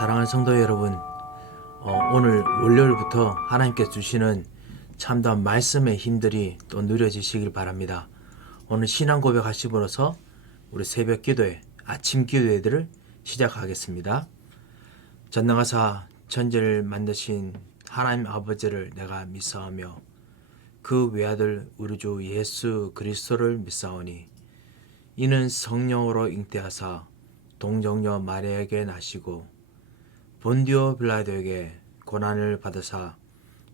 사랑하는 성도 여러분, 오늘 월요일부터 하나님께서 주시는 참다운 말씀의 힘들이 또 누려지시길 바랍니다. 오늘 신앙 고백하심으로써 우리 새벽 기도회, 아침 기도회들을 시작하겠습니다. 전능하사 천지를 만드신 하나님 아버지를 내가 믿사오며 그 외아들 우리 주 예수 그리스도를 믿사오니 이는 성령으로 잉태하사 동정녀 마리아에게 나시고 본디오 빌라도에게 고난을 받으사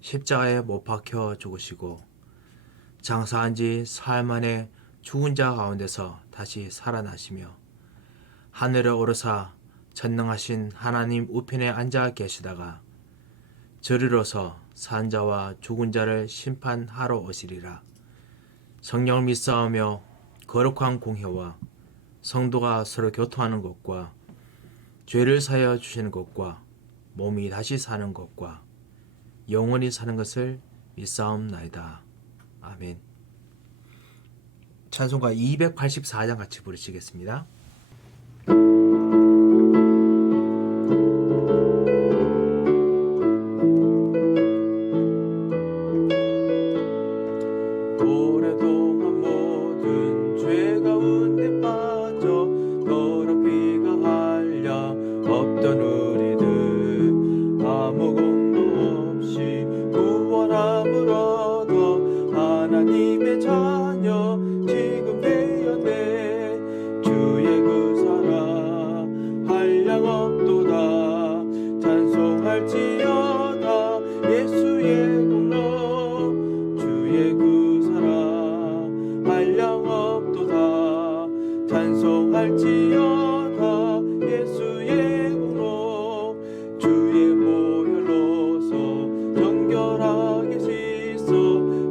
십자가에 못 박혀 죽으시고 장사한 지 사흘 만에 죽은 자 가운데서 다시 살아나시며 하늘에 오르사 전능하신 하나님 우편에 앉아 계시다가 저리로서 산 자와 죽은 자를 심판하러 오시리라. 성령을 믿사오며 거룩한 공회와 성도가 서로 교통하는 것과 죄를 사하여 주시는 것과 몸이 다시 사는 것과 영원히 사는 것을 믿사옵나이다. 아멘. 찬송가 284장 같이 부르시겠습니다. 오랫동안 모든 죄 가운데 빠져 더럽히가 한량 없던 우리들 아무 공로 없이 구원함을 얻어 하나님의 자녀 지금 되었네. 주의 그 사랑 한량 없도다. 찬송할지어다 예수의 공로. 주의 그 사랑 한량 없도다. 찬송할지어다 예수의 공로. 주의 보혈로서 정결하게 씻어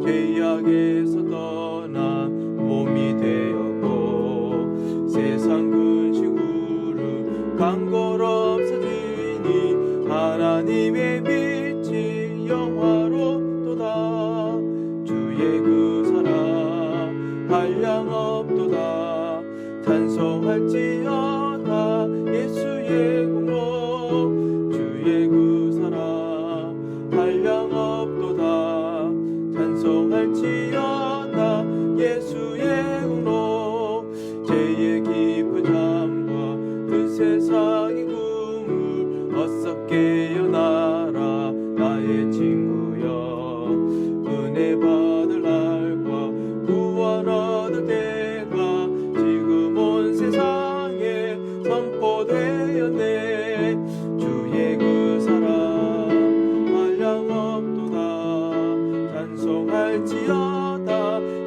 죄악에서 떠난 몸이 되었고 세상 근심으로 강골 없어지니 하나님의 빛이 영화롭도다. 주의 그 사랑 한량 없도다. 찬송할지어다 예수의 공로. 주의 그 사랑 한량 없도다. 찬송할지어다 예수의 공로. 죄의 깊은 잠과 그 세상의 꿈을 어서 깨어나라 나의 친구여. 은혜 받을 날과 구원 얻을 때가 지금 온 세상에 선포되었네. 주의 그 사랑 한량 없도다. 찬송할지어다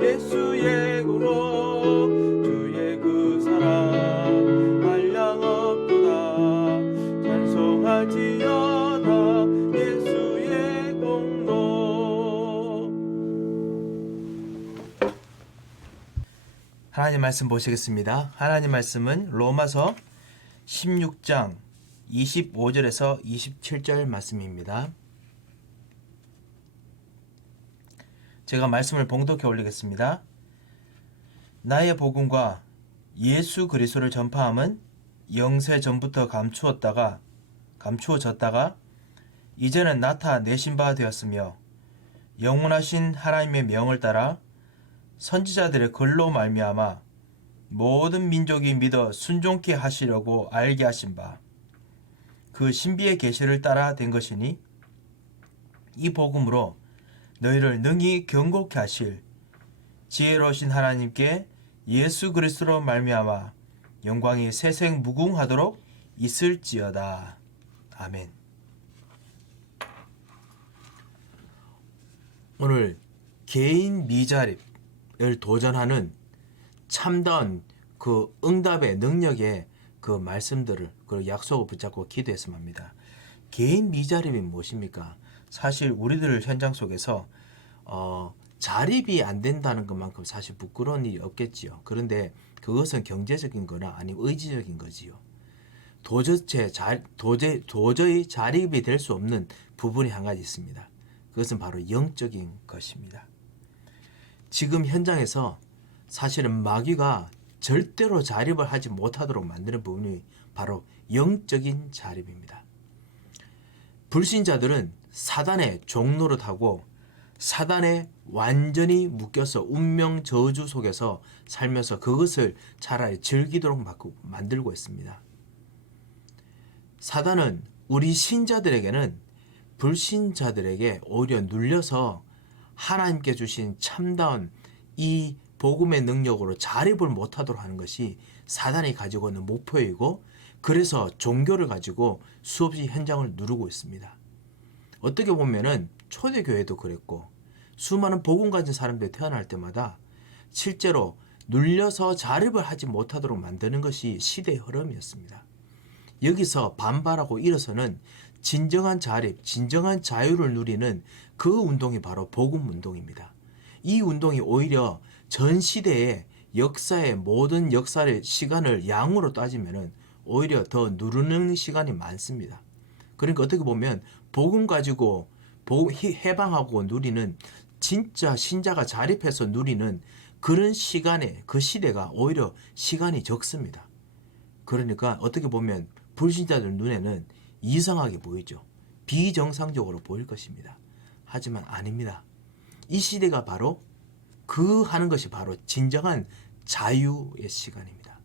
예수의 공로. 주의 그 사랑 한량 없도다. 찬송할지어다 예수의 공로. 하나님 말씀 보시겠습니다. 하나님 말씀은 로마서 16장 25절에서 27절 말씀입니다. 제가 말씀을 봉독해 올리겠습니다. 나의 복음과 예수 그리스도를 전파함은 영세 전부터 감추어졌다가 이제는 나타내신 바 되었으며 영원하신 하나님의 명을 따라 선지자들의 글로 말미암아 모든 민족이 믿어 순종케 하시려고 알게 하신 바 그 신비의 계시를 따라 된 것이니 이 복음으로 너희를 능히 경고케 하실 지혜로우신 하나님께 예수 그리스도로 말미암아 영광이 세생 무궁하도록 있을지어다. 아멘. 오늘 개인 미자립을 도전하는 참다운 그 응답의 능력의 그 말씀들을 그 약속을 붙잡고 기도했으면 합니다. 개인 미자립이 무엇입니까? 사실 우리들 현장 속에서 자립이 안 된다는 것만큼 사실 부끄러운 일이 없겠지요. 그런데 그것은 경제적인 거나 아니면 의지적인 거지요. 도저히 자립이 될 수 없는 부분이 한 가지 있습니다. 그것은 바로 영적인 것입니다. 지금 현장에서 사실은 마귀가 절대로 자립을 하지 못하도록 만드는 부분이 바로 영적인 자립입니다. 불신자들은 사단의 종노릇하고 사단에 완전히 묶여서 운명 저주 속에서 살면서 그것을 차라리 즐기도록 만들고 있습니다. 사단은 우리 신자들에게는 불신자들에게 오히려 눌려서 하나님께 주신 참다운 이 복음의 능력으로 자립을 못하도록 하는 것이 사단이 가지고 있는 목표이고, 그래서 종교를 가지고 수없이 현장을 누르고 있습니다. 어떻게 보면은 초대교회도 그랬고 수많은 복음 가진 사람들이 태어날 때마다 실제로 눌려서 자립을 하지 못하도록 만드는 것이 시대의 흐름이었습니다. 여기서 반발하고 일어서는 진정한 자립, 진정한 자유를 누리는 그 운동이 바로 복음 운동입니다. 이 운동이 오히려 전 시대의 역사의 모든 역사의 시간을 양으로 따지면은 오히려 더 누르는 시간이 많습니다. 그러니까 어떻게 보면 복음 가지고 해방하고 누리는, 진짜 신자가 자립해서 누리는 그런 시간에, 그 시대가 오히려 시간이 적습니다. 그러니까 어떻게 보면 불신자들 눈에는 이상하게 보이죠. 비정상적으로 보일 것입니다. 하지만 아닙니다. 이 시대가 바로 그 하는 것이 바로 진정한 자유의 시간입니다.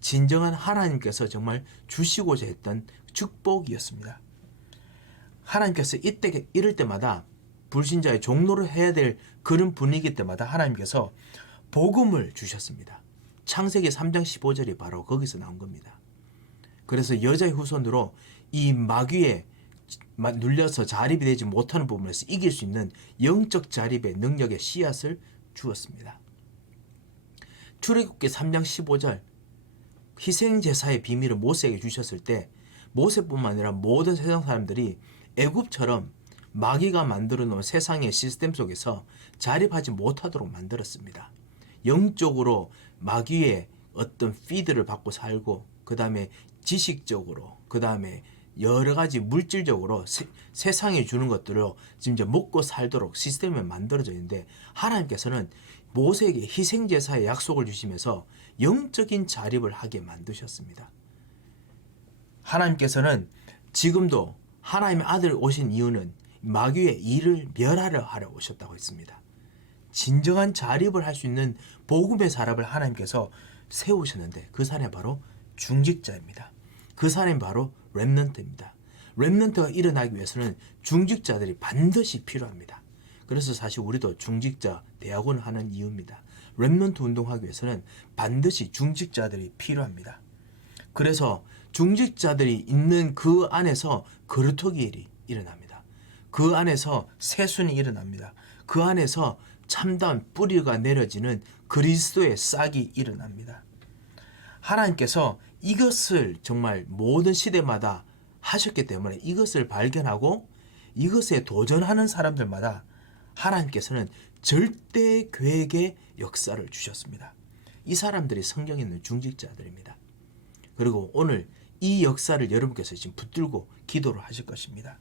진정한 하나님께서 정말 주시고자 했던 축복이었습니다. 하나님께서 이럴 때마다 불신자의 종로를 해야 될 그런 분위기 때마다 하나님께서 복음을 주셨습니다. 창세기 3장 15절이 바로 거기서 나온 겁니다. 그래서 여자의 후손으로 이 마귀에 눌려서 자립이 되지 못하는 부분에서 이길 수 있는 영적 자립의 능력의 씨앗을 주었습니다. 출애굽기 3장 15절 희생제사의 비밀을 모세에게 주셨을 때 모세뿐만 아니라 모든 세상 사람들이 애굽처럼 마귀가 만들어 놓은 세상의 시스템 속에서 자립하지 못하도록 만들었습니다. 영적으로 마귀의 어떤 피드를 받고 살고, 그 다음에 지식적으로, 그 다음에 여러 가지 물질적으로 세상에 주는 것들을 지금 이제 먹고 살도록 시스템이 만들어져 있는데, 하나님께서는 모세에게 희생제사의 약속을 주시면서 영적인 자립을 하게 만드셨습니다. 하나님께서는 지금도 하나님의 아들 오신 이유는 마귀의 일을 멸하려 하려 오셨다고 했습니다. 진정한 자립을 할 수 있는 복음의 사람을 하나님께서 세우셨는데 그 사람이 바로 중직자입니다. 그 사람이 바로 렘넌트입니다. 렘넌트가 일어나기 위해서는 중직자들이 반드시 필요합니다. 그래서 사실 우리도 중직자 대학원을 하는 이유입니다. 렘넌트 운동하기 위해서는 반드시 중직자들이 필요합니다. 그래서 중직자들이 있는 그 안에서 거루터기 일이 일어납니다. 그 안에서 세순이 일어납니다. 그 안에서 참다운 뿌리가 내려지는 그리스도의 싹이 일어납니다. 하나님께서 이것을 정말 모든 시대마다 하셨기 때문에 이것을 발견하고 이것에 도전하는 사람들마다 하나님께서는 절대 계획의 역사를 주셨습니다. 이 사람들이 성경에 있는 중직자들입니다. 그리고 오늘 이 역사를 여러분께서 지금 붙들고 기도를 하실 것입니다.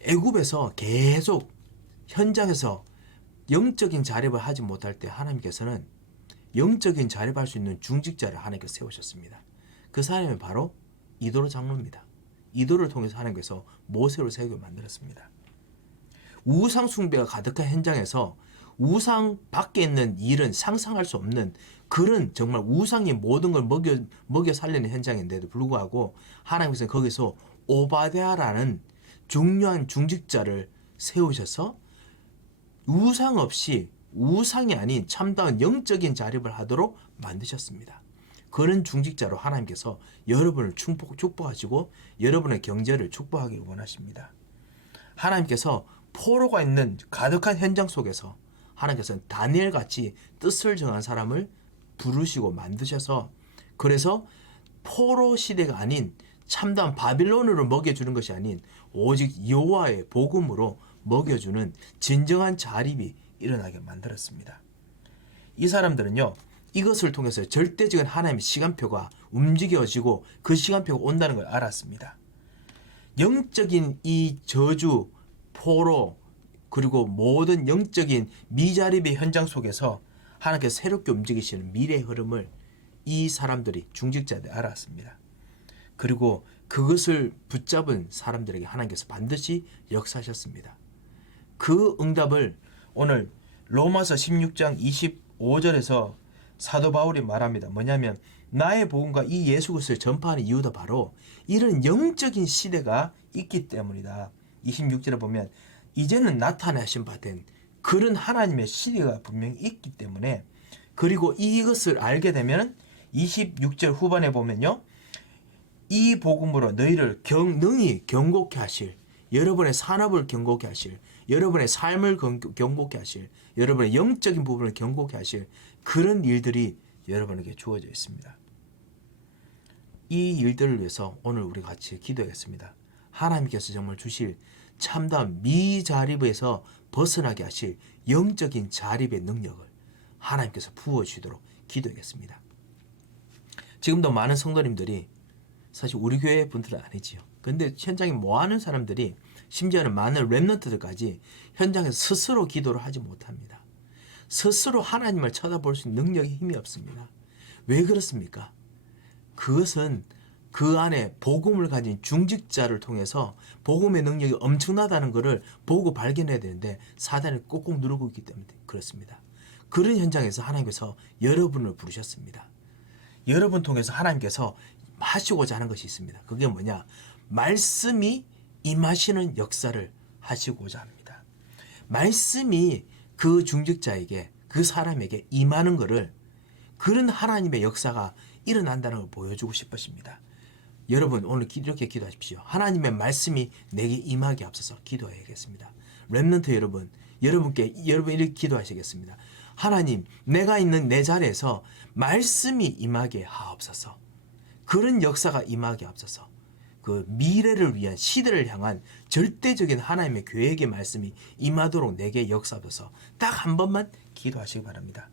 애굽에서 계속 현장에서 영적인 자립을 하지 못할 때 하나님께서는 영적인 자립할 수 있는 중직자를 하나님께서 세우셨습니다. 그 사람이 바로 이도로 장로입니다. 이도를 통해서 하나님께서 모세를 세우게 만들었습니다. 우상 숭배가 가득한 현장에서 우상 밖에 있는 일은 상상할 수 없는 그런 정말 우상이 모든 걸 먹여 살리는 현장인데도 불구하고 하나님께서 거기서 오바댜라는 중요한 중직자를 세우셔서 우상 없이 우상이 아닌 참다운 영적인 자립을 하도록 만드셨습니다. 그런 중직자로 하나님께서 여러분을 축복하시고 여러분의 경제를 축복하기 원하십니다. 하나님께서 포로가 있는 가득한 현장 속에서 하나님께서는 다니엘같이 뜻을 정한 사람을 부르시고 만드셔서, 그래서 포로 시대가 아닌 참다운 바빌론으로 먹여주는 것이 아닌 오직 여호와의 복음으로 먹여주는 진정한 자립이 일어나게 만들었습니다. 이 사람들은요, 이것을 통해서 절대적인 하나님의 시간표가 움직여지고 그 시간표가 온다는 걸 알았습니다. 영적인 이 저주, 포로, 그리고 모든 영적인 미자립의 현장 속에서 하나님께서 새롭게 움직이시는 미래의 흐름을 이 사람들이 중직자들이 알았습니다. 그리고 그것을 붙잡은 사람들에게 하나님께서 반드시 역사하셨습니다. 그 응답을 오늘 로마서 16장 25절에서 사도 바울이 말합니다. 뭐냐면 나의 복음과 이 예수 그리스도를 전파하는 이유도 바로 이런 영적인 시대가 있기 때문이다. 26절에 보면 이제는 나타나신 바 된 그런 하나님의 시대가 분명히 있기 때문에, 그리고 이것을 알게 되면 26절 후반에 보면요, 이 복음으로 너희를 능히 경고케 하실, 여러분의 산업을 경고케 하실, 여러분의 삶을 경고케 하실, 여러분의 영적인 부분을 경고케 하실 그런 일들이 여러분에게 주어져 있습니다. 이 일들을 위해서 오늘 우리 같이 기도하겠습니다. 하나님께서 정말 주실 참다운 미자립에서 벗어나게 하실 영적인 자립의 능력을 하나님께서 부어주시도록 기도하겠습니다. 지금도 많은 성도님들이, 사실 우리 교회 분들은 아니지요. 근데 현장에 모아는 사람들이, 심지어는 많은 렘넌트들까지 현장에서 스스로 기도를 하지 못합니다. 스스로 하나님을 쳐다볼 수 있는 능력이 힘이 없습니다. 왜 그렇습니까? 그것은 그 안에 복음을 가진 중직자를 통해서 복음의 능력이 엄청나다는 것을 보고 발견해야 되는데 사단이 꼭꼭 누르고 있기 때문에 그렇습니다. 그런 현장에서 하나님께서 여러분을 부르셨습니다. 여러분 통해서 하나님께서 하시고자 하는 것이 있습니다. 그게 뭐냐? 말씀이 임하시는 역사를 하시고자 합니다. 말씀이 그 중직자에게, 그 사람에게 임하는 것을, 그런 하나님의 역사가 일어난다는 걸 보여주고 싶으십니다. 여러분 오늘 이렇게 기도하십시오. 하나님의 말씀이 내게 임하게 앞서서 기도해야겠습니다. 렘넌트 여러분, 여러분 이렇게 기도하시겠습니다. 하나님, 내가 있는 내 자리에서 말씀이 임하게 하옵소서. 그런 역사가 임하게 앞서서 그 미래를 위한, 시대를 향한 절대적인 하나님의 계획의 말씀이 임하도록 내게 역사하소서. 딱 한 번만 기도하시기 바랍니다.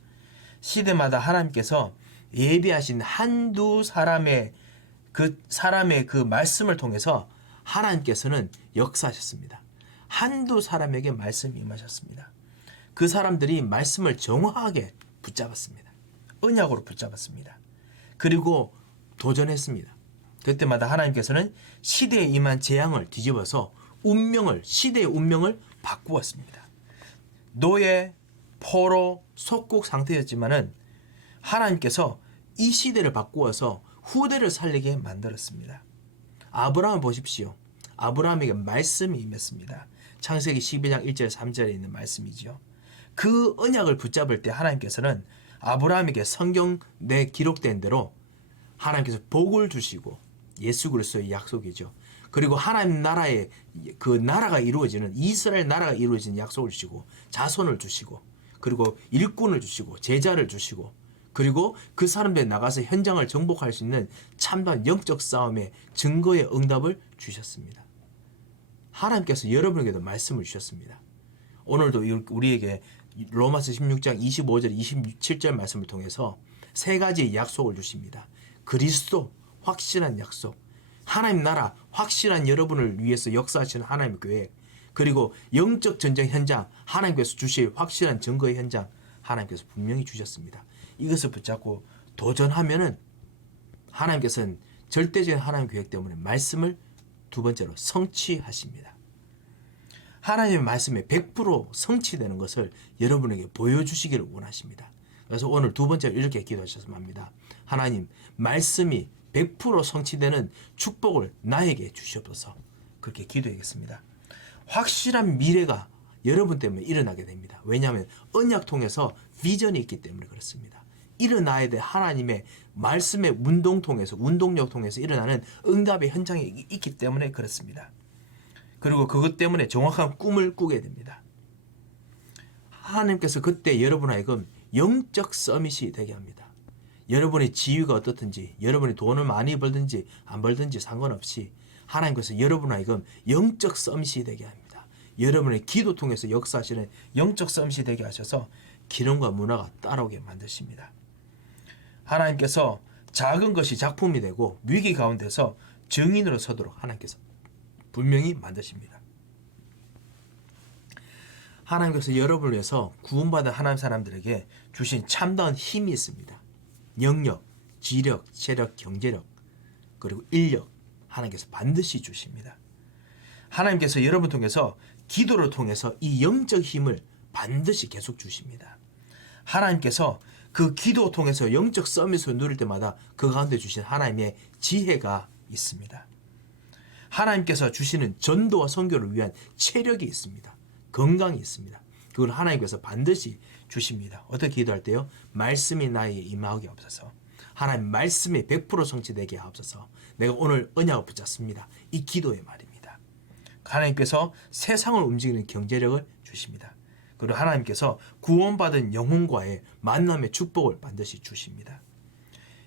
시대마다 하나님께서 예비하신 한두 사람의 그 말씀을 통해서 하나님께서는 역사하셨습니다. 한두 사람에게 말씀이 임하셨습니다. 그 사람들이 말씀을 정확하게 붙잡았습니다. 언약으로 붙잡았습니다. 그리고 도전했습니다. 그때마다 하나님께서는 시대에 임한 재앙을 뒤집어서 시대의 운명을 바꾸었습니다. 노예, 포로, 속국 상태였지만은 하나님께서 이 시대를 바꾸어서 후대를 살리게 만들었습니다. 아브라함을 보십시오. 아브라함에게 말씀이 임했습니다. 창세기 12장 1절 3절에 있는 말씀이죠. 그 언약을 붙잡을 때 하나님께서는 아브라함에게 성경 내 기록된 대로 하나님께서 복을 주시고, 예수 그리스도의 약속이죠. 그리고 하나님 나라의 그 나라가 이루어지는, 이스라엘 나라가 이루어지는 약속을 주시고, 자손을 주시고, 그리고 일꾼을 주시고, 제자를 주시고, 그리고 그 사람들이 나가서 현장을 정복할 수 있는 참다운 영적 싸움의 증거의 응답을 주셨습니다. 하나님께서 여러분에게도 말씀을 주셨습니다. 오늘도 우리에게 로마서 16장 25절 27절 말씀을 통해서 세 가지의 약속을 주십니다. 그리스도, 확실한 약속, 하나님 나라, 확실한 여러분을 위해서 역사하시는 하나님의 계획, 그리고 영적 전쟁 현장, 하나님께서 주실 확실한 증거의 현장, 하나님께서 분명히 주셨습니다. 이것을 붙잡고 도전하면은 하나님께서는 절대적인 하나님 계획 때문에 말씀을 두 번째로 성취하십니다. 하나님의 말씀에 100% 성취되는 것을 여러분에게 보여주시기를 원하십니다. 그래서 오늘 두 번째로 이렇게 기도하셨으면 합니다. 하나님, 말씀이 100% 성취되는 축복을 나에게 주시옵소서. 그렇게 기도하겠습니다. 확실한 미래가 여러분 때문에 일어나게 됩니다. 왜냐하면 언약 통해서 비전이 있기 때문에 그렇습니다. 일어나야 될 하나님의 말씀의 운동력 통해서 일어나는 응답의 현장이 있기 때문에 그렇습니다. 그리고 그것 때문에 정확한 꿈을 꾸게 됩니다. 하나님께서 그때 여러분 하여금 영적 서밋이 되게 합니다. 여러분의 지위가 어떻든지, 여러분이 돈을 많이 벌든지 안 벌든지 상관없이 하나님께서 여러분 하여금 영적 서밋이 되게 합니다. 여러분의 기도 통해서 역사하시는 영적 서밋이 되게 하셔서 기능과 문화가 따라오게 만드십니다. 하나님께서 작은 것이 작품이 되고 위기 가운데서 증인으로 서도록 하나님께서 분명히 만드십니다. 하나님께서 여러분을 위해서 구원받은 하나님 사람들에게 주신 참다운 힘이 있습니다. 영력, 지력, 체력, 경제력, 그리고 인력, 하나님께서 반드시 주십니다. 하나님께서 여러분 통해서 기도를 통해서 이 영적 힘을 반드시 계속 주십니다. 하나님께서 그 기도 통해서 영적 서밋을 누릴 때마다 그 가운데 주신 하나님의 지혜가 있습니다. 하나님께서 주시는 전도와 선교를 위한 체력이 있습니다. 건강이 있습니다. 그걸 하나님께서 반드시 주십니다. 어떻게 기도할 때요? 말씀이 나에게 임하게 하옵소서. 하나님 말씀이 100% 성취되게 하옵소서. 내가 오늘 언약을 붙잡습니다. 이 기도의 말입니다. 하나님께서 세상을 움직이는 경제력을 주십니다. 그리고 하나님께서 구원받은 영혼과의 만남의 축복을 반드시 주십니다.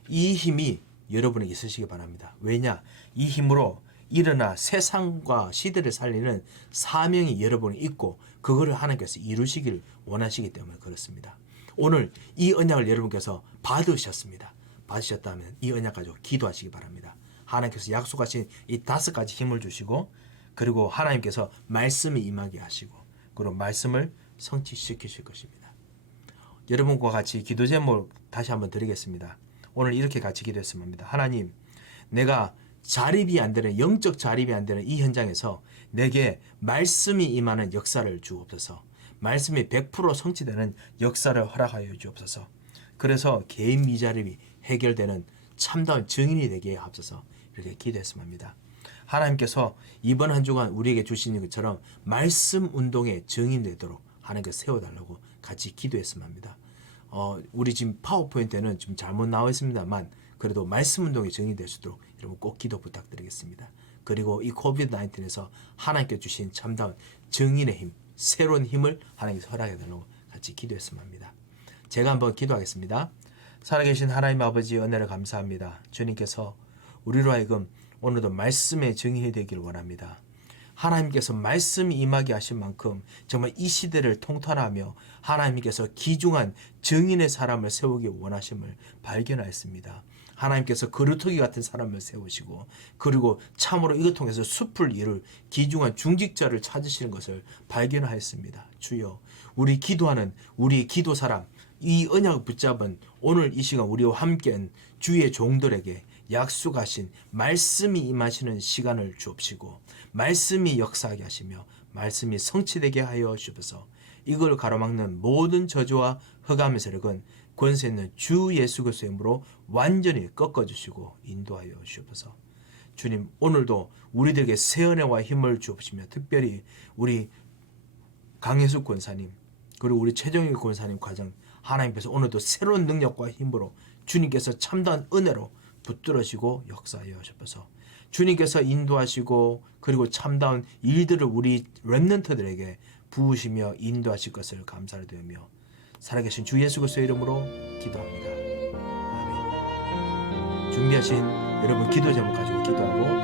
이 힘이 여러분에게 있으시기 바랍니다. 왜냐? 이 힘으로 일어나 세상과 시대를 살리는 사명이 여러분에 있고 그거를 하나님께서 이루시길 원하시기 때문에 그렇습니다. 오늘 이 언약을 여러분께서 받으셨습니다. 받으셨다면 이 언약 가지고 기도하시기 바랍니다. 하나님께서 약속하신 이 5가지 힘을 주시고 그리고 하나님께서 말씀이 임하게 하시고 그리고 말씀을 성취시키실 것입니다. 여러분과 같이 기도 제목 다시 한번 드리겠습니다. 오늘 이렇게 같이 기도했으면 합니다. 하나님, 내가 자립이 안 되는 영적 자립이 안 되는 이 현장에서 내게 말씀이 임하는 역사를 주옵소서. 말씀이 100% 성취되는 역사를 허락하여 주옵소서. 그래서 개인 미자립이 해결되는 참다운 증인이 되게 하옵소서. 이렇게 기도했으면 합니다. 하나님께서 이번 한 주간 우리에게 주시는 것처럼 말씀 운동의 증인 되도록 하나님께서 세워달라고 같이 기도했으면 합니다. 우리 지금 파워포인트는 좀 잘못 나와 있습니다만 그래도 말씀 운동의 증인이 될 수 있도록 여러분 꼭 기도 부탁드리겠습니다. 그리고 이 코비드-19에서 하나님께 주신 참다운 증인의 힘, 새로운 힘을 하나님께서 허락해달라고 같이 기도했으면 합니다. 제가 한번 기도하겠습니다. 살아계신 하나님 아버지 은혜를 감사합니다. 주님께서 우리로 하여금 오늘도 말씀의 증인이 되기를 원합니다. 하나님께서 말씀이 임하게 하신 만큼 정말 이 시대를 통탄하며 하나님께서 귀중한 증인의 사람을 세우기 원하심을 발견하였습니다. 하나님께서 그루터기 같은 사람을 세우시고 그리고 참으로 이것 통해서 숲을 이룰 귀중한 중직자를 찾으시는 것을 발견하였습니다. 주여, 우리 기도하는 우리 기도 사람, 이 언약을 붙잡은 오늘 이 시간 우리와 함께한 주의 종들에게 약속하신 말씀이 임하시는 시간을 주옵시고 말씀이 역사하게 하시며 말씀이 성취되게 하여 주옵소서. 이걸 가로막는 모든 저주와 흑암의 세력은 권세 있는 주 예수 그리스도의 이름으로 완전히 꺾어주시고 인도하여 주옵소서. 주님, 오늘도 우리들에게 새 은혜와 힘을 주옵시며 특별히 우리 강혜숙 권사님 그리고 우리 최정일 권사님 과정 하나님께서 오늘도 새로운 능력과 힘으로 주님께서 참다운 은혜로 붙들으시고 역사하여 주옵소서. 주님께서 인도하시고 그리고 참다운 일들을 우리 렘넌트들에게 부으시며 인도하실 것을 감사를 드리며 살아계신 주 예수 그리스도의 이름으로 기도합니다. 아멘. 준비하신 여러분 기도 제목 가지고 기도하고